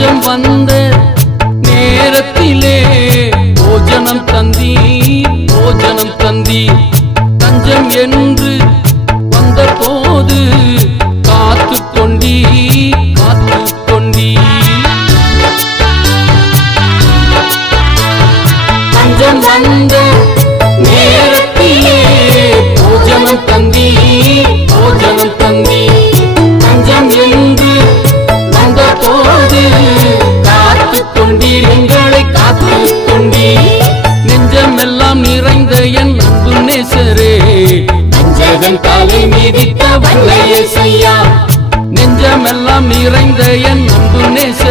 பஞ்சம் வந்த நேரத்திலே போஜனம் தந்தி போஜனம் தந்தி தஞ்சம் என்று வந்த போது காத்து கொண்டி காத்து கொண்டி பஞ்சம் வந்த நேரத்திலே போஜனம் தந்தி போஜனம் தந்தி தஞ்சம் என்று வந்த போது காத்து கொண்டீர் எங்களை காத்து கொண்டீர் நெஞ்சமெல்லாம் நிறைந்த என் அன்பு நேசரே நெஞ்சகன் காலை மீதித்த வல்ல இயேசையா நெஞ்சமெல்லாம் நிறைந்த என் அன்பு நேசரே